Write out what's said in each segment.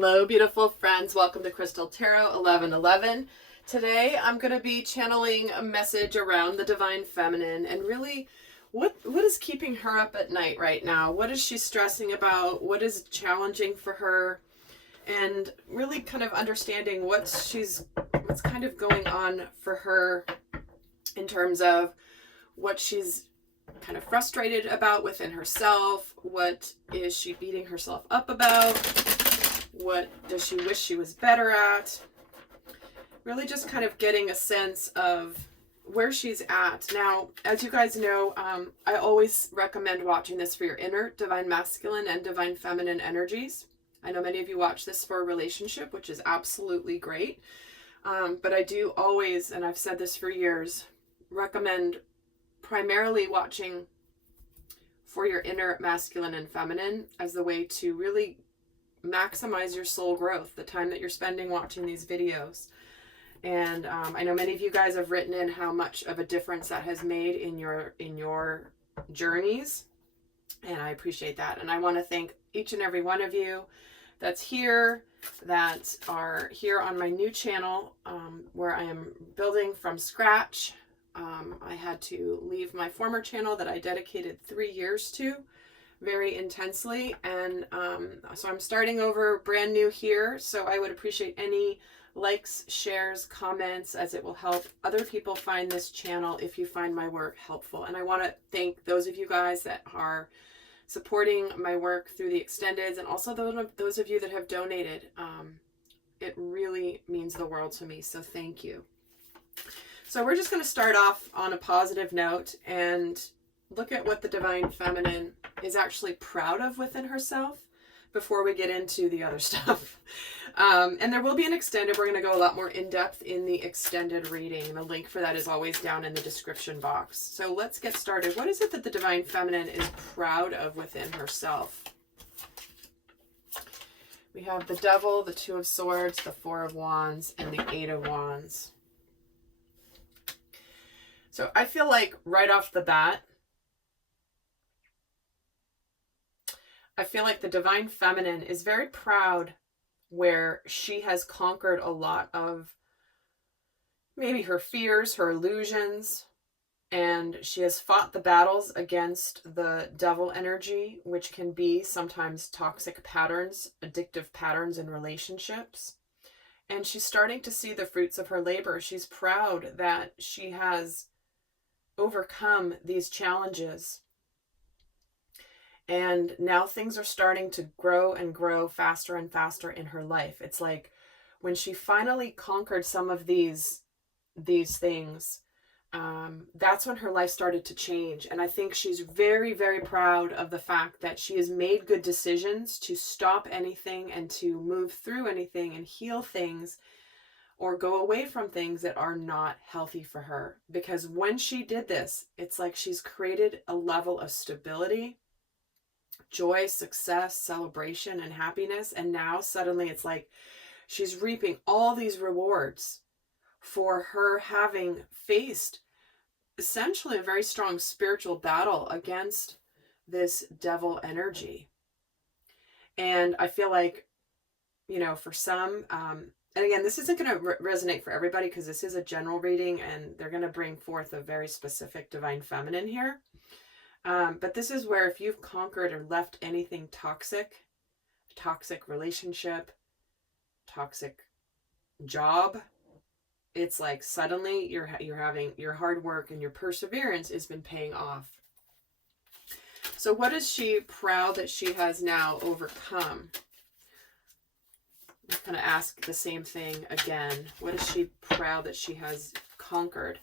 Hello, beautiful friends. Welcome to Crystal Tarot 1111. Today, I'm going to be channeling a message around the Divine Feminine and really what is keeping her up at night right now? What is she stressing about? What is challenging for her? And really kind of understanding what's kind of going on for her in terms of what she's kind of frustrated about within herself. What is she beating herself up about? What does she wish she was better at? Really just kind of getting a sense of where she's at. Now, as you guys know, I always recommend watching this for your inner divine masculine and divine feminine energies. I know many of you watch this for a relationship, which is absolutely great. But I do always, and I've said this for years, recommend primarily watching for your inner masculine and feminine as the way to really maximize your soul growth, the time that you're spending watching these videos. And I know many of you guys have written in how much of a difference that has made in your journeys, and I appreciate that. And I want to thank each and every one of you that's here, that are here on my new channel, where I am building from scratch. I had to leave my former channel that I dedicated 3 years to very intensely, and so I'm starting over brand new here. So I would appreciate any likes, shares, comments, as it will help other people find this channel if you find my work helpful. And I want to thank those of you guys that are supporting my work through the extendeds, and also those of you that have donated. It really means the world to me, so thank you. So we're just going to start off on a positive note and look at what the Divine Feminine is actually proud of within herself before we get into the other stuff. And there will be an extended. We're going to go a lot more in depth in the extended reading. The link for that is always down in the description box. So let's get started. What is it that the Divine Feminine is proud of within herself? We have the Devil, the Two of Swords, the Four of Wands, and the Eight of Wands. So I feel like right off the bat, I feel like the Divine Feminine is very proud where she has conquered a lot of maybe her fears, her illusions, and she has fought the battles against the devil energy, which can be sometimes toxic patterns, addictive patterns in relationships. And she's starting to see the fruits of her labor. She's proud that she has overcome these challenges. And now things are starting to grow and grow faster and faster in her life. It's like when she finally conquered some of these things, that's when her life started to change. And I think she's very, very proud of the fact that she has made good decisions to stop anything and to move through anything and heal things or go away from things that are not healthy for her. Because when she did this, it's like she's created a level of stability, joy, success, celebration, and happiness. And now suddenly it's like she's reaping all these rewards for her having faced essentially a very strong spiritual battle against this devil energy. And I feel like, you know, for some, and again, this isn't going to resonate for everybody because this is a general reading and they're going to bring forth a very specific Divine Feminine here. But this is where if you've conquered or left anything toxic relationship, toxic job, it's like suddenly you're having your hard work and your perseverance has been paying off. So what is she proud that she has now overcome? I'm going to ask the same thing again. What is she proud that she has conquered?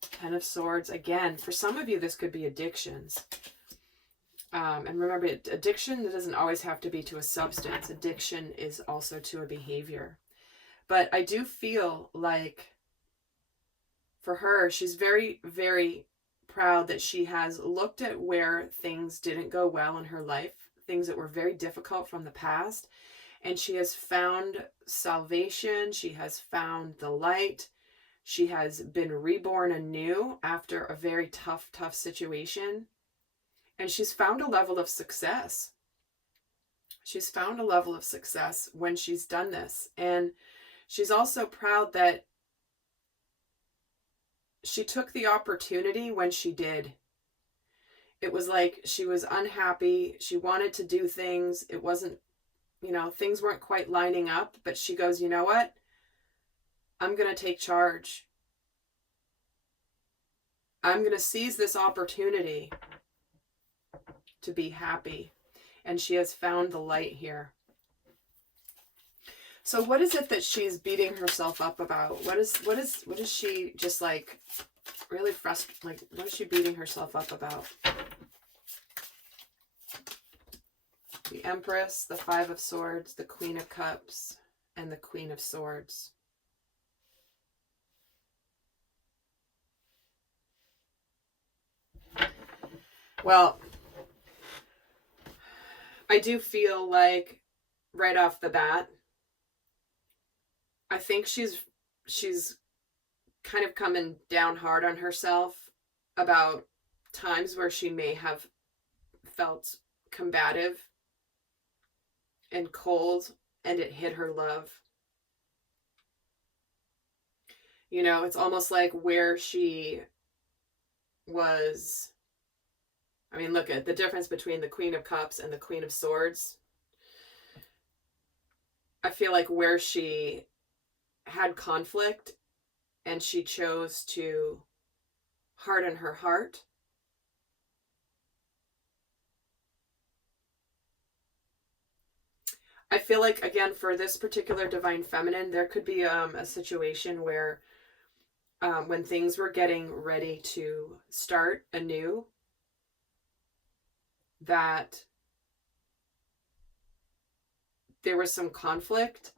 Ten of Swords. Again, for some of you, this could be addictions. And remember, addiction doesn't always have to be to a substance. Addiction is also to a behavior. But I do feel like for her, she's very, very proud that she has looked at where things didn't go well in her life, things that were very difficult from the past, and she has found salvation. She has found the light. She has been reborn anew after a very tough situation. And she's found a level of success. She's found a level of success when she's done this. And she's also proud that she took the opportunity when she did. It was like she was unhappy. She wanted to do things. It wasn't, things weren't quite lining up, but she goes, you know what? I'm going to take charge. I'm going to seize this opportunity to be happy. And she has found the light here. So what is it that she's beating herself up about? What is she just like really frustrated? Like, what is she beating herself up about? The Empress, the Five of Swords, the Queen of Cups, and the Queen of Swords. Well, I do feel like right off the bat, I think she's kind of coming down hard on herself about times where she may have felt combative and cold, and it hit her love. It's almost like where she was. I mean, look at the difference between the Queen of Cups and the Queen of Swords. I feel like where she had conflict and she chose to harden her heart, I feel like, again, for this particular Divine Feminine, there could be a situation where when things were getting ready to start anew, that there was some conflict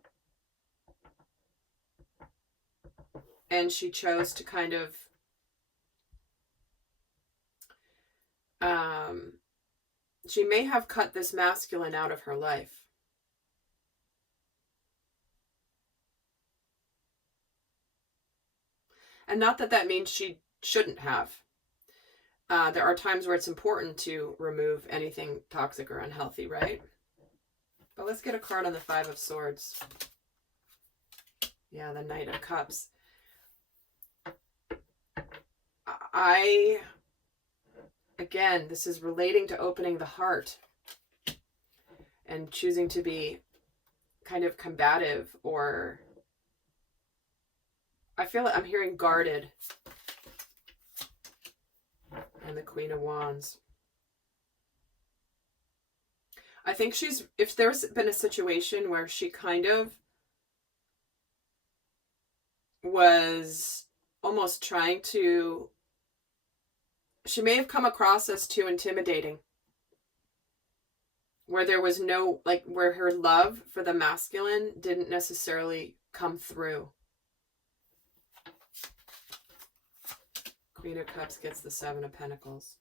and she chose to kind of she may have cut this masculine out of her life. And not that that means she shouldn't have. There are times where it's important to remove anything toxic or unhealthy, right? But let's get a card on the Five of Swords. Yeah, the Knight of Cups. Again, this is relating to opening the heart and choosing to be kind of combative, or I feel like I'm hearing guarded. And the Queen of Wands. I think if there's been a situation where she kind of was almost trying to, she may have come across as too intimidating. Where there was no, where her love for the masculine didn't necessarily come through. Queen of Cups gets the Seven of Pentacles.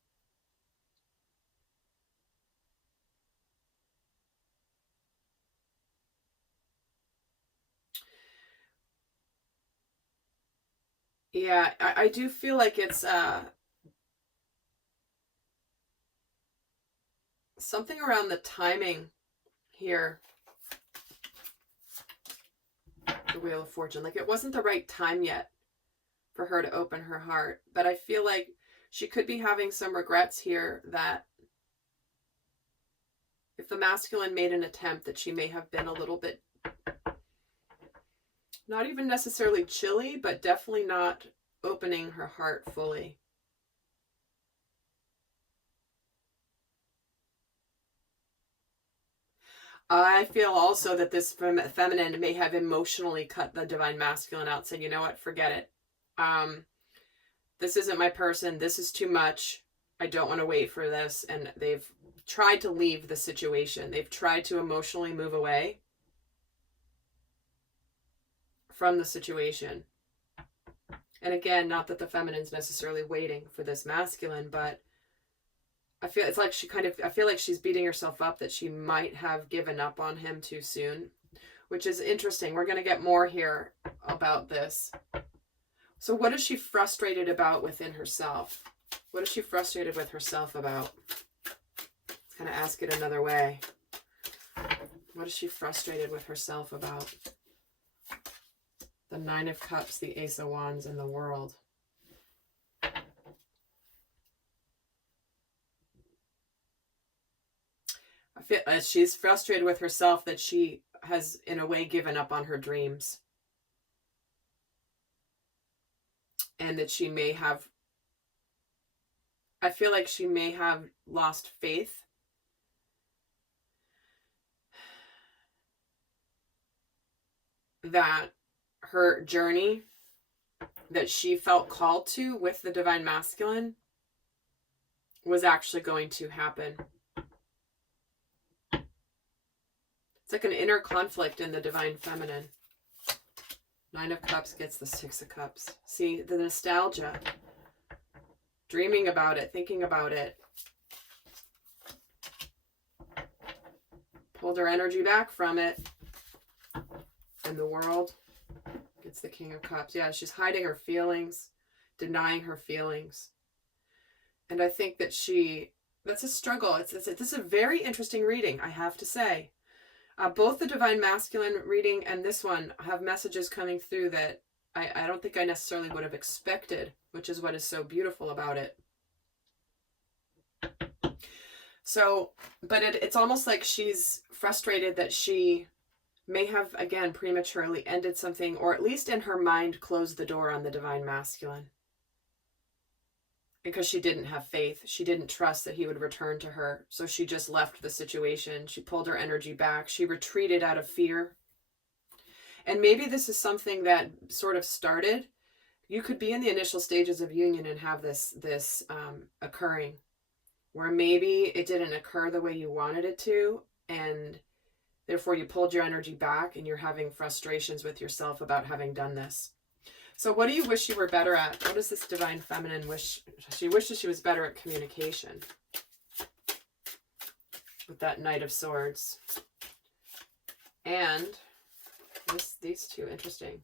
Yeah, I do feel like it's something around the timing here. The Wheel of Fortune. Like, it wasn't the right time yet for her to open her heart. But I feel like she could be having some regrets here that if the masculine made an attempt, that she may have been a little bit, not even necessarily chilly, but definitely not opening her heart fully. I feel also that this feminine may have emotionally cut the divine masculine out, saying, you know what, forget it. This isn't my person. This is too much. I don't want to wait for this. And they've tried to leave the situation. They've tried to emotionally move away from the situation. And again, not that the feminine's necessarily waiting for this masculine, but I feel it's like I feel like she's beating herself up that she might have given up on him too soon, which is interesting. We're going to get more here about this. So what is she frustrated about within herself? What is she frustrated with herself about? Let's kind of ask it another way. What is she frustrated with herself about? The Nine of Cups, the Ace of Wands, and the World. I feel she's frustrated with herself that she has, in a way, given up on her dreams. And that she may have, I feel like she may have lost faith. That her journey that she felt called to with the Divine Masculine was actually going to happen. It's like an inner conflict in the Divine Feminine. Nine of Cups gets the Six of Cups. See, the nostalgia. Dreaming about it, thinking about it. Pulled her energy back from it. And the World gets the King of Cups. Yeah, she's hiding her feelings, denying her feelings. And I think that that's a struggle. This is a very interesting reading, I have to say. Both the Divine Masculine reading and this one have messages coming through that I don't think I necessarily would have expected, which is what is so beautiful about it. So, but it's almost like she's frustrated that she may have, again, prematurely ended something, or at least in her mind closed the door on the Divine Masculine. Because she didn't have faith. She didn't trust that he would return to her. So she just left the situation. She pulled her energy back. She retreated out of fear. And maybe this is something that sort of started. You could be in the initial stages of union and have this occurring. Where maybe it didn't occur the way you wanted it to. And therefore you pulled your energy back and you're having frustrations with yourself about having done this. So what do you wish you were better at? What does this Divine Feminine wish? She wishes she was better at communication. With that Knight of Swords. And these two, interesting.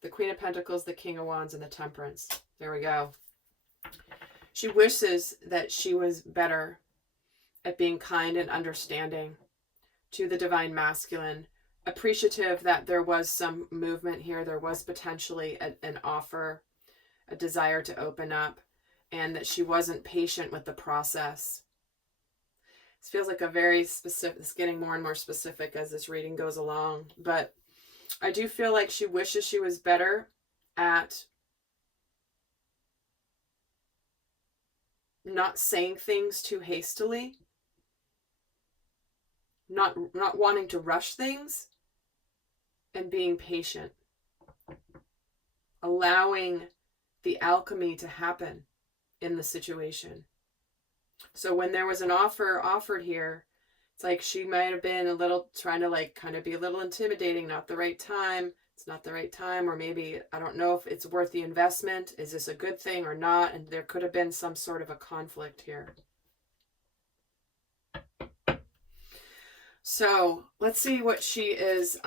The Queen of Pentacles, the King of Wands, and the Temperance. There we go. She wishes that she was better at being kind and understanding to the Divine Masculine. Appreciative that there was some movement here. There was potentially an offer, a desire to open up, and that she wasn't patient with the process. This feels like a very specific, it's getting more and more specific as this reading goes along, but I do feel like she wishes she was better at not saying things too hastily, not wanting to rush things, and being patient, allowing the alchemy to happen in the situation. So when there was an offer offered here, it's like she might have been a little trying to like kind of be a little intimidating, not the right time. It's not the right time, or maybe I don't know if it's worth the investment. Is this a good thing or not? And there could have been some sort of a conflict here. So let's see what she is.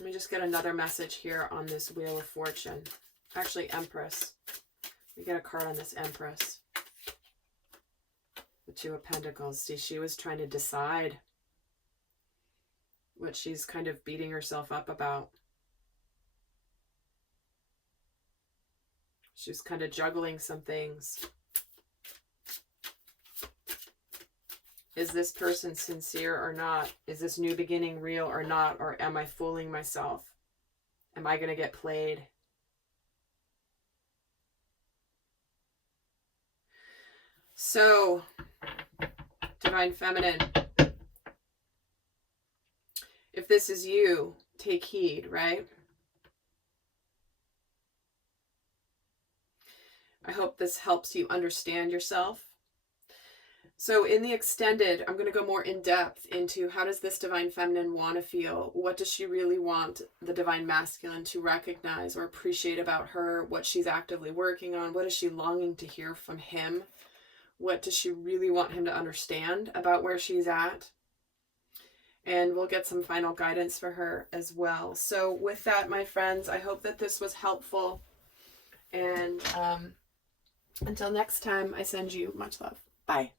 Let me just get another message here on this Wheel of Fortune. Actually, Empress. We get a card on this Empress. The Two of Pentacles. See, she was trying to decide what she's kind of beating herself up about. She's kind of juggling some things. Is this person sincere or not? Is this new beginning real or not? Or am I fooling myself? Am I going to get played? So, Divine Feminine, if this is you, take heed, right? I hope this helps you understand yourself. So in the extended, I'm going to go more in depth into how does this Divine Feminine want to feel? What does she really want the Divine Masculine to recognize or appreciate about her? What she's actively working on? What is she longing to hear from him? What does she really want him to understand about where she's at? And we'll get some final guidance for her as well. So with that, my friends, I hope that this was helpful. And until next time, I send you much love. Bye.